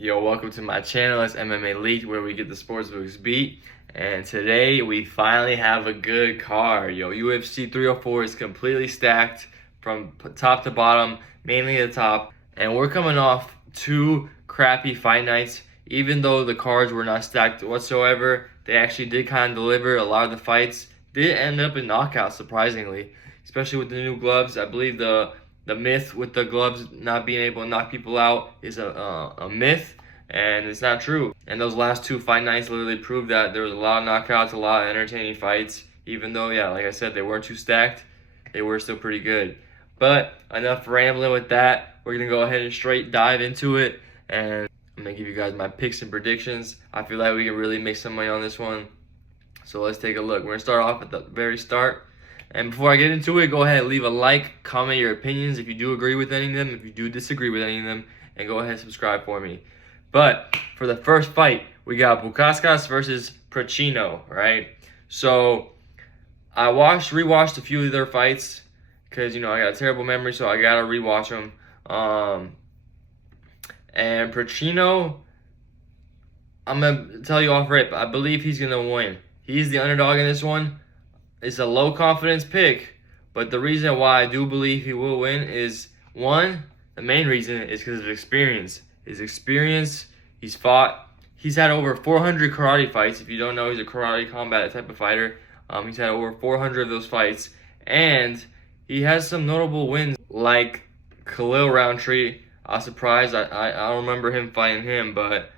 Yo, welcome to my channel. It's MMA Leaked, where we get the sportsbooks beat. And today we finally have a good card. Yo, UFC 304 is completely stacked from top to bottom, mainly the top. And we're coming off two crappy fight nights. Even though the cards were not stacked whatsoever, they actually did kind of deliver. A lot of the fights did end up in knockouts, surprisingly, especially with the new gloves. I believe the myth with the gloves not being able to knock people out is a myth, and it's not true. And those last two fight nights literally proved that there was a lot of knockouts, a lot of entertaining fights. Even though, yeah, like I said, they weren't too stacked, they were still pretty good. But enough rambling with that. We're going to go ahead and straight dive into it, and I'm going to give you guys my picks and predictions. I feel like we can really make some money on this one. So let's take a look. We're going to start off at the very start. And before I get into it, go ahead and leave a like, comment your opinions if you do agree with any of them, if you do disagree with any of them, and go ahead and subscribe for me. But for the first fight, we got Bukauskas versus Prachnio, right? So I rewatched a few of their fights because, you know, I got a terrible memory, so I got to rewatch them. And Prachnio, I'm going to tell you off rip, I believe he's going to win. He's the underdog in this one. It's a low confidence pick, but the reason why I do believe he will win is, one, the main reason is because of experience. His experience, he's had over 400 karate fights. If you don't know, he's a karate combat type of fighter. He's had over 400 of those fights, and he has some notable wins like Khalil Roundtree. I was surprised. I don't remember him fighting him, but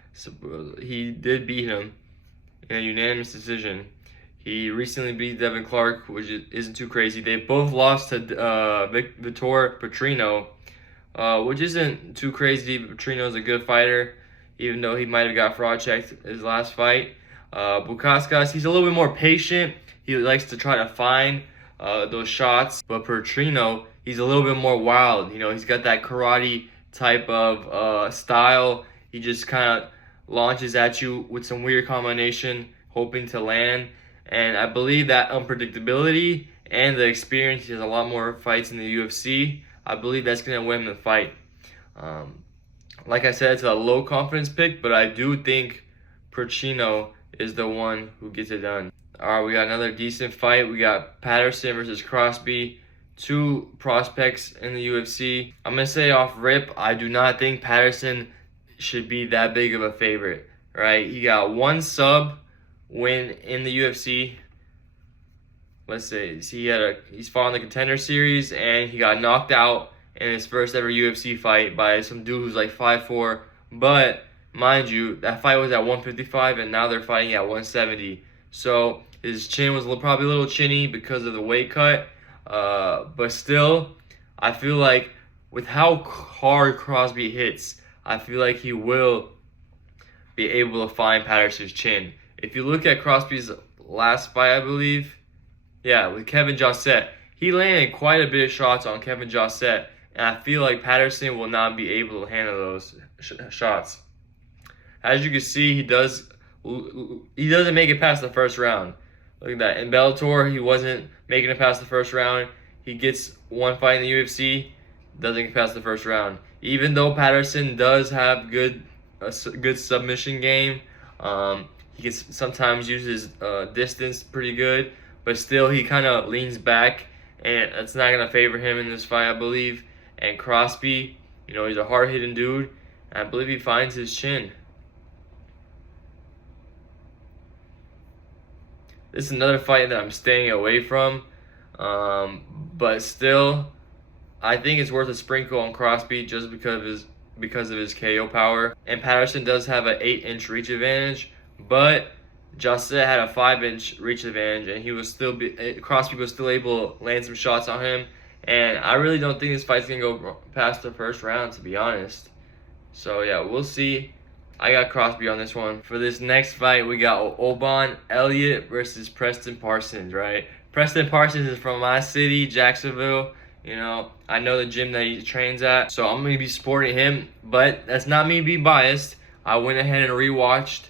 he did beat him in a unanimous decision. He recently beat Devin Clark, which isn't too crazy. They both lost to Vitor Petrino, which isn't too crazy. Petrino's a good fighter, even though he might have got fraud checked his last fight. Bukauskas, he's a little bit more patient. He likes to try to find those shots. But Petrino, he's a little bit more wild. You know, he's got that karate type of style. He just kind of launches at you with some weird combination, hoping to land. And I believe that unpredictability and the experience, he has a lot more fights in the UFC. I believe that's going to win the fight. Like I said, it's a low confidence pick, but I do think Prachnio is the one who gets it done. All right, we got another decent fight. We got Patterson versus Crosbie. Two prospects in the UFC. I'm going to say off rip, I do not think Patterson should be that big of a favorite, right? He got one sub win in the UFC. Let's say he's fought in the Contender Series, and he got knocked out in his first ever UFC fight by some dude who's like 5'4". But mind you, that fight was at 155, and now they're fighting at 170. So his chin was probably a little chinny because of the weight cut. But still, I feel like with how hard Crosbie hits, I feel like he will be able to find Patterson's chin. If you look at Crosby's last fight, I believe, yeah, with Kevin Jossett, he landed quite a bit of shots on Kevin Jossett, and I feel like Patterson will not be able to handle those shots. As you can see, he doesn't make it past the first round. Look at that. In Bellator, he wasn't making it past the first round. He gets one fight in the UFC, doesn't get past the first round. Even though Patterson does have a good submission game, he can sometimes use his distance pretty good, but still he kind of leans back, and it's not going to favor him in this fight, I believe. And Crosbie, you know, he's a hard-hitting dude, and I believe he finds his chin. This is another fight that I'm staying away from, but still, I think it's worth a sprinkle on Crosbie just because of his KO power. And Patterson does have an 8-inch reach advantage, but Jossett had a 5-inch reach advantage, and Crosbie was still able to land some shots on him. And I really don't think this fight's gonna go past the first round, to be honest. So yeah, we'll see. I got Crosbie on this one. For this next fight, we got Oban Elliot versus Preston Parsons, right? Preston Parsons is from my city, Jacksonville. You know, I know the gym that he trains at, so I'm going to be supporting him. But that's not me being biased. I went ahead and rewatched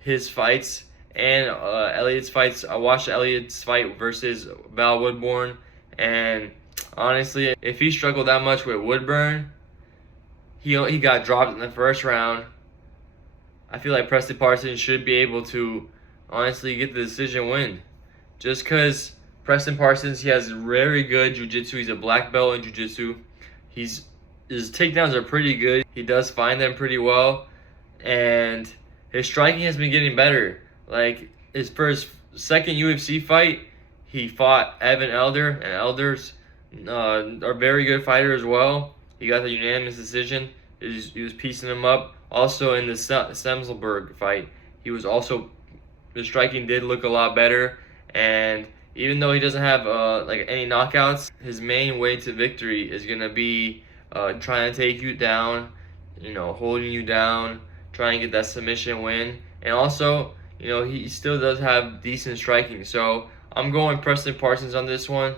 his fights and Elliot's fights. I watched Elliot's fight versus Val Woodburn, and honestly, if he struggled that much with Woodburn, he got dropped in the first round I feel like Preston Parsons should be able to honestly get the decision win. Just because Preston Parsons, he has very good jiu-jitsu. He's a black belt in jiu-jitsu. His takedowns are pretty good. He does find them pretty well. And his striking has been getting better. Like, his first second UFC fight, he fought Evan Elder, and Elder's a very good fighter as well. He got the unanimous decision. He was piecing him up. Also in the Semselberg fight, the striking did look a lot better. And even though he doesn't have like any knockouts, his main way to victory is gonna be trying to take you down, holding you down, trying to get that submission win. And also, he still does have decent striking. So I'm going Preston Parsons on this one.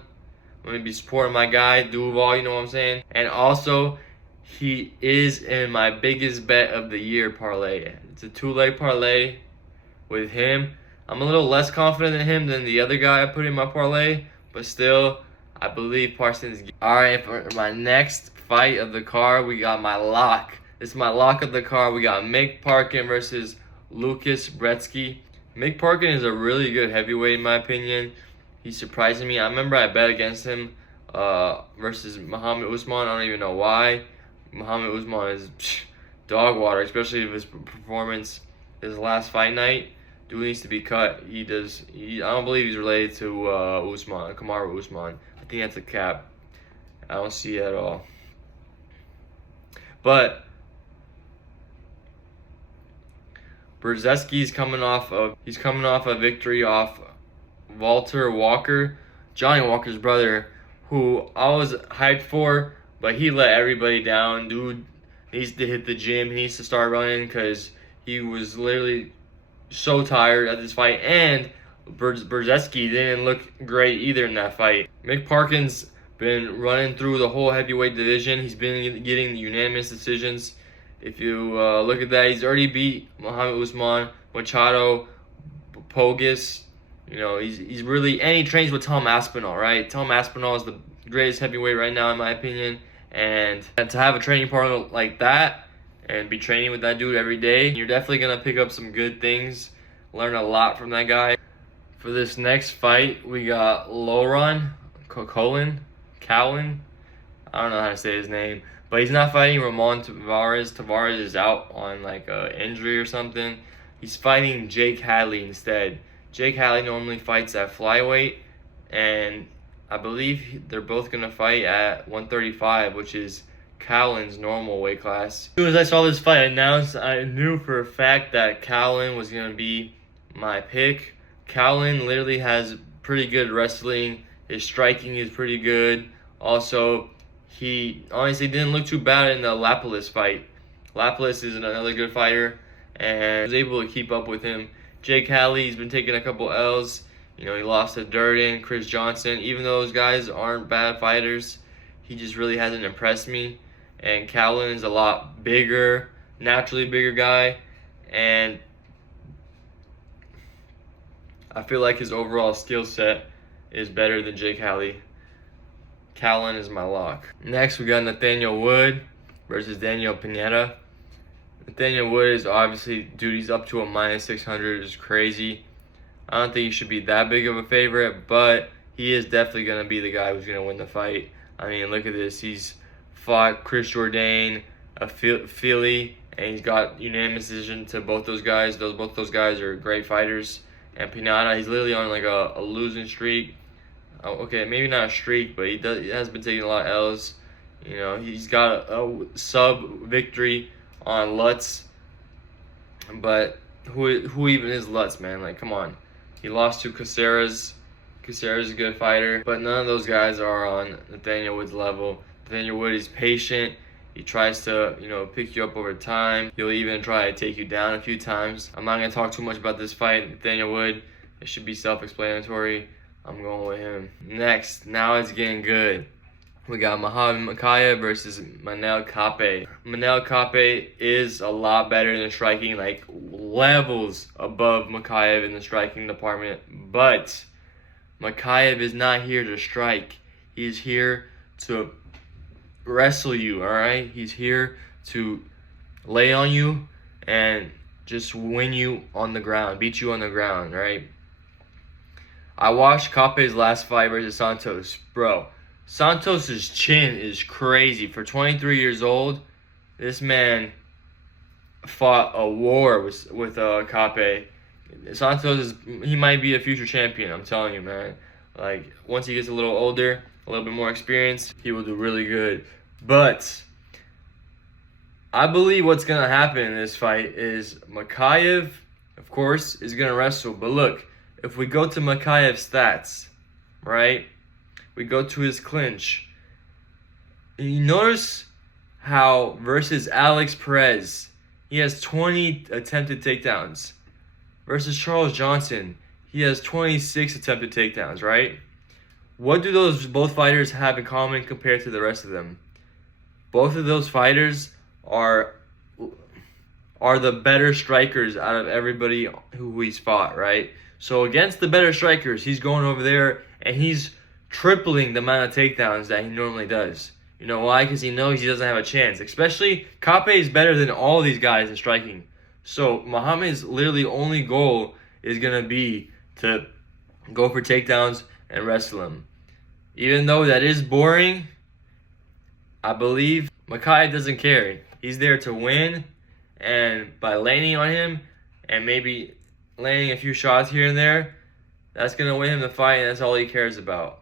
I'm going to be supporting my guy, Duval, you know what I'm saying? And also, he is in my biggest bet of the year parlay. It's a 2-leg parlay with him. I'm a little less confident in him than the other guy I put in my parlay, but still, I believe Parsons. Alright, for my next fight of the card, we got my lock. This is my lock of the card. We got Mick Parkin versus Łukasz Brzeski. Mick Parkin is a really good heavyweight in my opinion. He's surprising me. I remember I bet against him versus Muhammad Usman. I don't even know why. Muhammad Usman is dog water, especially if his performance his last fight night. Dude needs to be cut. I don't believe he's related to Usman, Kamaru Usman. I think that's a cap. I don't see it at all. But Brzeski's coming off a victory off Walter Walker, Johnny Walker's brother, who I was hyped for, but he let everybody down. Dude needs to hit the gym. He needs to start running because he was literally so tired at this fight. And Brzeski didn't look great either in that fight. Mick Parkin's been running through the whole heavyweight division. He's been getting unanimous decisions. If you look at that, he's already beat Muhammad Usman, Machado, Pogus. He's really, and he trains with Tom Aspinall, right? Tom Aspinall is the greatest heavyweight right now, in my opinion. And to have a training partner like that and be training with that dude every day, you're definitely going to pick up some good things, learn a lot from that guy. For this next fight, we got Loughran, Caolan. I don't know how to say his name. But he's not fighting Ramon Tavares. Tavares is out on like an injury or something. He's fighting Jake Hadley instead. Jake Hadley normally fights at flyweight, and I believe they're both going to fight at 135, which is Caolan's normal weight class. As soon as I saw this fight announced, I knew for a fact that Caolan was going to be my pick. Caolan literally has pretty good wrestling. His striking is pretty good. Also, he honestly didn't look too bad in the Lapalus fight. Lapalus is another good fighter, and was able to keep up with him. Jake Hadley, he's been taking a couple L's. He lost to Durden, Chris Johnson. Even though those guys aren't bad fighters, he just really hasn't impressed me. And Caolan is a lot bigger, naturally bigger guy. And I feel like his overall skill set is better than Jake Hadley. Caolan is my lock. Next, we got Nathaniel Wood versus Daniel Pineda. Nathaniel Wood is obviously, dude, he's up to a -600. It's crazy. I don't think he should be that big of a favorite, but he is definitely going to be the guy who's going to win the fight. I mean, look at this. He's fought Chris Jourdain, Philly, and he's got unanimous decision to both those guys. Both those guys are great fighters. And Pineda, he's literally on like a losing streak. Okay, maybe not a streak, but he has been taking a lot of L's. He's got a sub victory on Lutz, but who even is Lutz, man? Like, come on. He lost to Caceres. Caceres is a good fighter, but none of those guys are on Nathaniel Wood's level. Nathaniel Wood is patient. He tries to, pick you up over time. He'll even try to take you down a few times. I'm not going to talk too much about this fight. Nathaniel Wood, it should be self-explanatory. I'm going with him. Next, now it's getting good. We got Mokaev versus Manel Kape. Manel Kape is a lot better in the striking, like levels above Mokaev in the striking department. But Mokaev is not here to strike. He's here to wrestle you, all right? He's here to lay on you and just win you on the ground, beat you on the ground, right? I watched Kape's last fight versus Santos. Bro, Santos' chin is crazy. For 23 years old, this man fought a war with Kape. Santos he might be a future champion, I'm telling you, man. Like, once he gets a little older, a little bit more experience, he will do really good. But I believe what's going to happen in this fight is Mokaev, of course, is going to wrestle. But look, if we go to Mokaev's stats, right? We go to his clinch. You notice how versus Alex Perez, he has 20 attempted takedowns. Versus Charles Johnson, he has 26 attempted takedowns, right? What do those both fighters have in common compared to the rest of them? Both of those fighters are the better strikers out of everybody who he's fought, right? So against the better strikers, he's going over there and he's tripling the amount of takedowns that he normally does. You know why? Because he knows he doesn't have a chance. Especially, Kape is better than all these guys in striking. So Muhammad's literally only goal is going to be to go for takedowns and wrestle him. Even though that is boring, I believe Mokaev doesn't care. He's there to win, and by landing on him and maybe landing a few shots here and there, that's going to win him the fight, and that's all he cares about.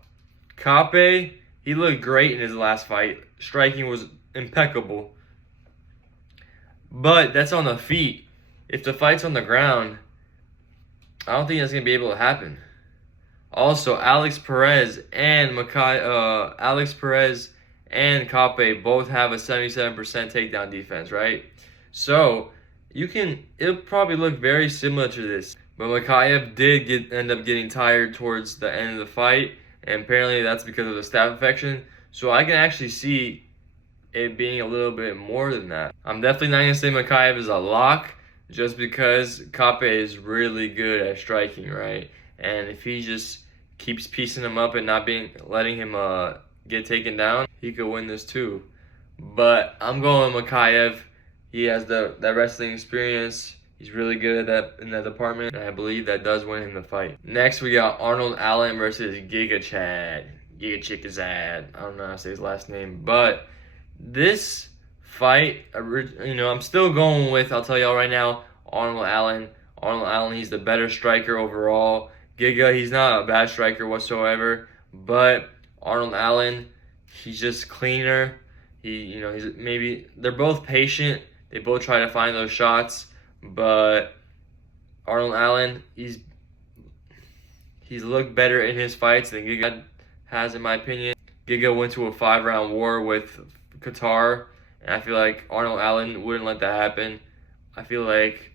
Kape, he looked great in his last fight. Striking was impeccable. But that's on the feet. If the fight's on the ground, I don't think that's going to be able to happen. Also, Alex Perez and Kape both have a 77% takedown defense, right? So, it'll probably look very similar to this. But Mokaev did end up getting tired towards the end of the fight, and apparently that's because of the staph infection. So I can actually see it being a little bit more than that. I'm definitely not going to say Mokaev is a lock, just because Kape is really good at striking, right? And if he just keeps piecing him up and not letting him get taken down, he could win this too. But I'm going with Mokaev. He has that wrestling experience. He's really good at that in that department, and I believe that does win him the fight. Next, we got Arnold Allen versus Giga Chikadze. I don't know how to say his last name, but this fight, I'm still going with, I'll tell y'all right now, Arnold Allen. Arnold Allen, he's the better striker overall. Giga, he's not a bad striker whatsoever, but Arnold Allen, he's just cleaner. They're both patient. They both try to find those shots, but Arnold Allen, he's looked better in his fights than Giga has, in my opinion. Giga went to a 5-round war with Qatar, and I feel like Arnold Allen wouldn't let that happen. I feel like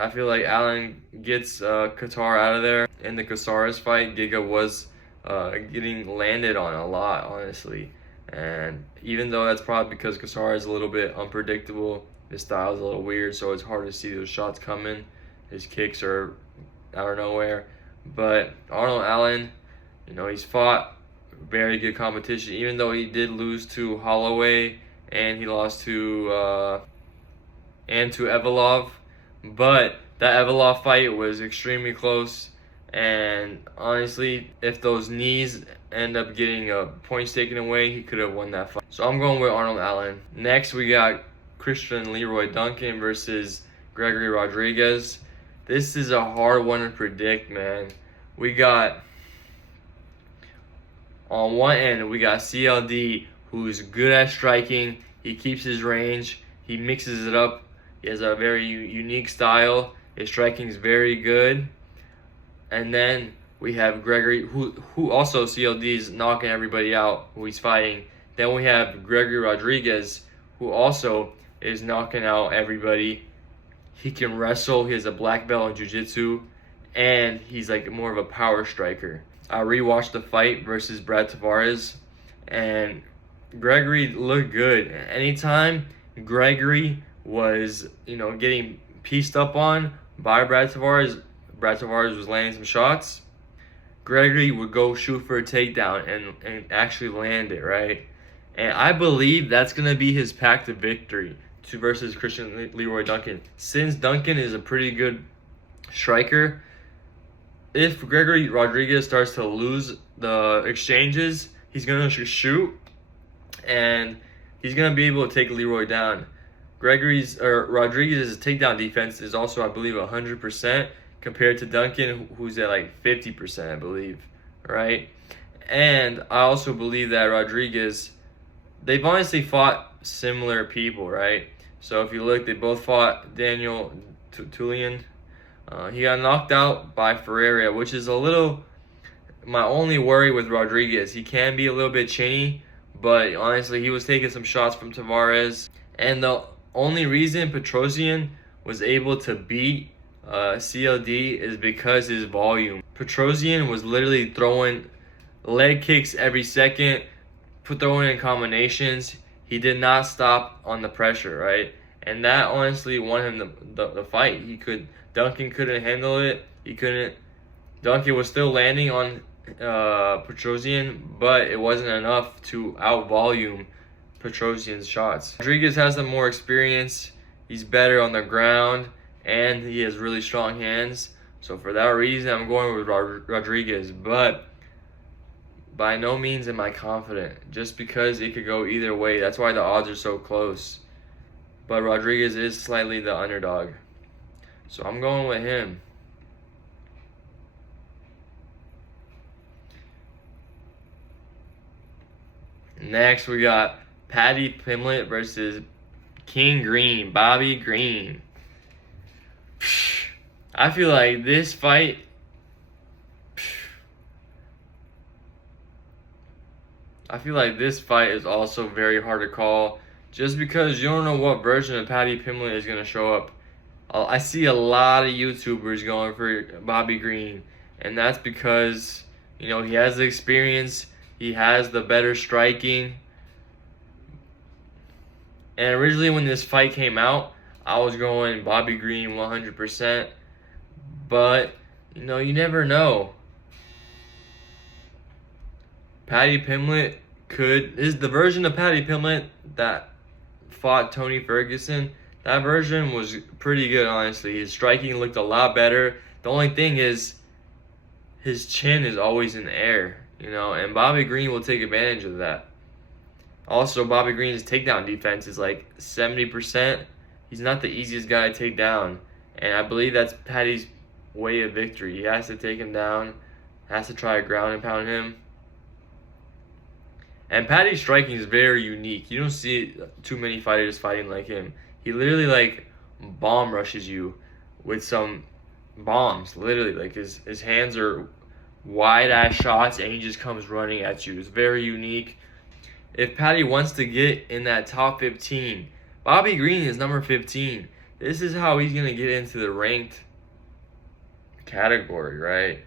Allen gets Qatar out of there. In the Casares fight, Giga was getting landed on a lot, honestly. And even though that's probably because Casares is a little bit unpredictable, his style is a little weird, so it's hard to see those shots coming. His kicks are out of nowhere. But Arnold Allen, he's fought very good competition, even though he did lose to Holloway and he lost to Evolov. But that Evolov fight was extremely close, and honestly, if those knees end up getting points taken away, he could have won that fight. So I'm going with Arnold Allen. Next, we got Christian Leroy Duncan versus Gregory Rodriguez. This is a hard one to predict, man. We got, on one end, we got CLD, who's good at striking. He keeps his range. He mixes it up. He has a very unique style. His striking is very good. And then we have Gregory, who also CLD is knocking everybody out, who he's fighting. Then we have Gregory Rodriguez, who also is knocking out everybody. He can wrestle. He has a black belt in jiu-jitsu, and he's like more of a power striker. I rewatched the fight versus Brad Tavares, and Gregory looked good. Anytime Gregory was, getting pieced up on by Brad Tavares was landing some shots, Gregory would go shoot for a takedown and actually land it, right? And I believe that's going to be his path to victory, versus Christian Leroy Duncan. Since Duncan is a pretty good striker, if Gregory Rodriguez starts to lose the exchanges, he's going to shoot, and he's going to be able to take Leroy down. Rodriguez's takedown defense is also, I believe, 100% compared to Duncan, who's at like 50%, I believe, right? And I also believe that Rodriguez, they've honestly fought similar people, right? So if you look, they both fought Daniel Tullian. He got knocked out by Ferreira, which is a little my only worry with Rodriguez. He can be a little bit chinny, but honestly, he was taking some shots from Tavares. And the only reason Petrosian was able to beat CLD is because his volume. Petrosian was literally throwing leg kicks every second, throwing in combinations. He did not stop on the pressure, right? And that honestly won him the fight. Duncan couldn't handle it. Duncan was still landing on Petrosian, but it wasn't enough to out-volume Petrosian's shots. Rodriguez has the more experience. He's better on the ground, and he has really strong hands. So for that reason, I'm going with Rodriguez. But by no means am I confident, just because it could go either way. That's why the odds are so close. But Rodriguez is slightly the underdog, so I'm going with him. Next, we got Paddy Pimblett versus King Green, Bobby Green. I feel like this fight, is also very hard to call, just because you don't know what version of Paddy Pimblett is going to show up. I see a lot of YouTubers going for Bobby Green, and that's because, you know, he has the experience, he has the better striking. And originally when this fight came out, I was going Bobby Green 100%, but, you know, you never know. Paddy Pimblett is the version of Paddy Pimblett that fought Tony Ferguson. That version was pretty good, honestly. His striking looked a lot better. The only thing is, his chin is always in the air, you know, and Bobby Green will take advantage of that. Also, Bobby Green's takedown defense is like 70%. He's not the easiest guy to take down, and I believe that's Paddy's way of victory. He has to take him down, has to try to ground and pound him. And Paddy's striking is very unique. You don't see too many fighters fighting like him. He literally like bomb rushes you with some bombs. Literally, like his hands are wide ass shots, and he just comes running at you. It's very unique. If Paddy wants to get in that top 15, Bobby Green is number 15. This is how he's gonna get into the ranked category, right?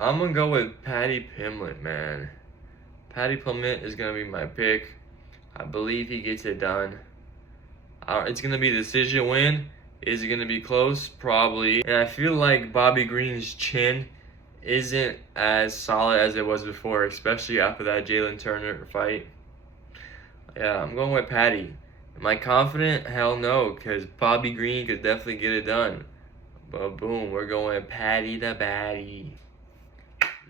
I'm gonna go with Paddy Pimblett, man. Paddy Pimblett is gonna be my pick. I believe he gets it done. It's gonna be a decision win. Is it gonna be close? Probably. And I feel like Bobby Green's chin isn't as solid as it was before, especially after that Jalen Turner fight. Yeah, I'm going with Paddy. Am I confident? Hell no, because Bobby Green could definitely get it done. But boom, we're going Paddy the Baddie.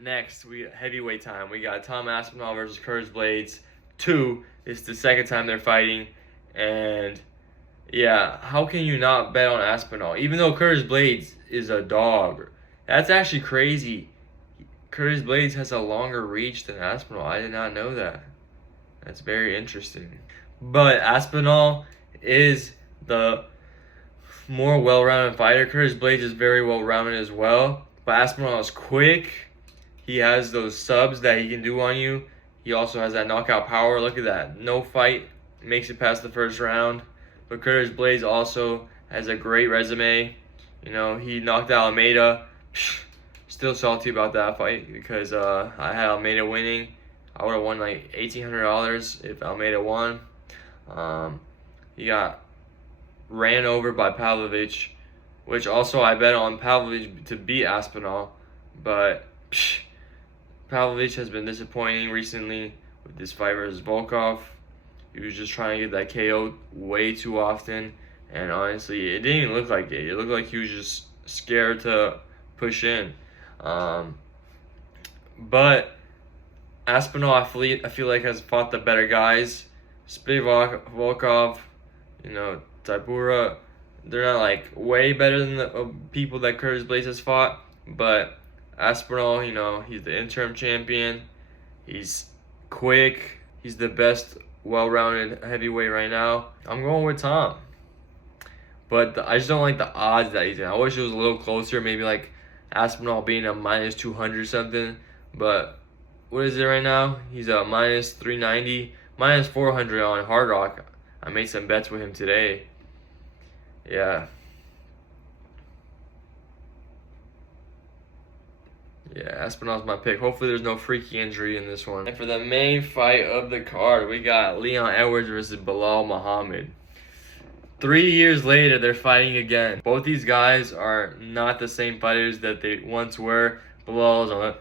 Next, heavyweight time. We got Tom Aspinall versus Curtis Blaydes 2. It's the second time they're fighting. And yeah, how can you not bet on Aspinall? Even though Curtis Blaydes is a dog. That's actually crazy. Curtis Blaydes has a longer reach than Aspinall. I did not know that. That's very interesting. But Aspinall is the more well-rounded fighter. Curtis Blaydes is very well-rounded as well. But Aspinall is quick. He has those subs that he can do on you. He also has that knockout power. Look at that. No fight makes it past the first round. But Curtis Blaydes also has a great resume. You know, he knocked out Almeida. Still salty about that fight because I had Almeida winning. I would have won like $1,800 if Almeida won. He got ran over by Pavlovich, which also I bet on Pavlovich to beat Aspinall. But Pavlovich has been disappointing recently with this fight versus Volkov. He was just trying to get that KO way too often. And honestly, it didn't even look like it. It looked like he was just scared to push in. But Aspinall, I feel like, has fought the better guys. Spivak, Volkov, Tybura, they're not like way better than the people that Curtis Blaydes has fought. But Aspinall, he's the interim champion. He's quick. He's the best well-rounded heavyweight right now. I'm going with Tom. But I just don't like the odds that he's in. I wish it was a little closer, maybe like Aspinall being a minus 200 something. But what is it right now? He's a minus 390, minus 400 on Hard Rock. I made some bets with him today. Yeah. Yeah, Aspinall's my pick. Hopefully there's no freaky injury in this one. And for the main fight of the card, we got Leon Edwards versus Belal Muhammad. 3 years later, they're fighting again. Both these guys are not the same fighters that they once were. Belal's on a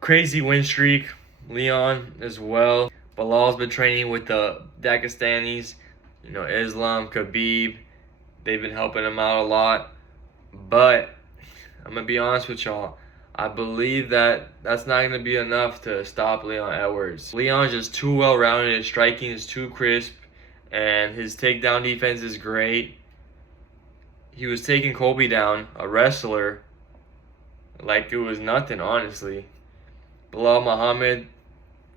crazy win streak. Leon as well. Belal's been training with the Dagestanis, Islam, Khabib. They've been helping him out a lot. But I'm going to be honest with y'all. I believe that's not going to be enough to stop Leon Edwards. Leon's just too well-rounded. His striking is too crisp. And his takedown defense is great. He was taking Colby down, a wrestler, like it was nothing, honestly. Belal Muhammad,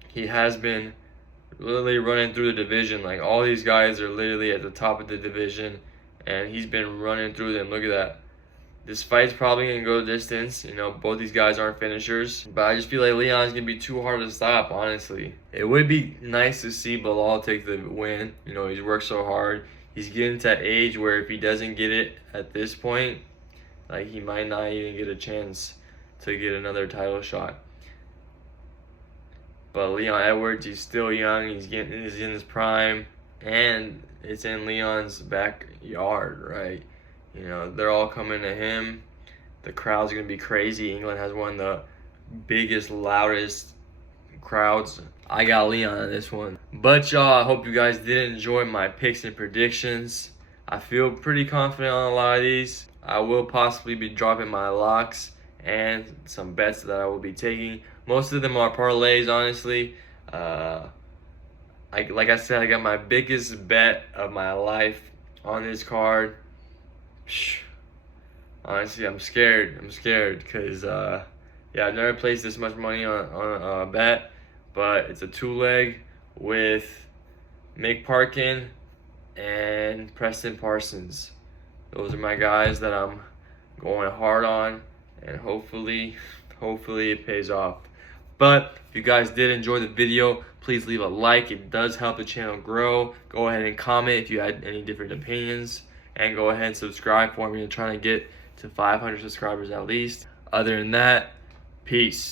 he has been literally running through the division. Like, all these guys are literally at the top of the division, and he's been running through them. Look at that. This fight's probably going to go distance. Both these guys aren't finishers. But I just feel like Leon's going to be too hard to stop, honestly. It would be nice to see Belal take the win. He's worked so hard. He's getting to that age where if he doesn't get it at this point, like, he might not even get a chance to get another title shot. But Leon Edwards, he's still young. He's in his prime. And it's in Leon's backyard, right? They're all coming to him. The crowd's going to be crazy. England has one of the biggest, loudest crowds. I got Leon on this one. But y'all, I hope you guys did enjoy my picks and predictions. I feel pretty confident on a lot of these. I will possibly be dropping my locks and some bets that I will be taking. Most of them are parlays, honestly. Like I said, I got my biggest bet of my life on this card. Honestly, I'm scared because I've never placed this much money on a bet. But it's a 2-leg with Mick, Parkin and Preston, Parsons. Those are my guys that I'm going hard on, and hopefully it pays off. But if you guys did enjoy the video, please leave a like. It does help the channel grow. Go ahead and comment if you had any different opinions. And go ahead and subscribe for me. I'm trying to get to 500 subscribers at least. Other than that, peace.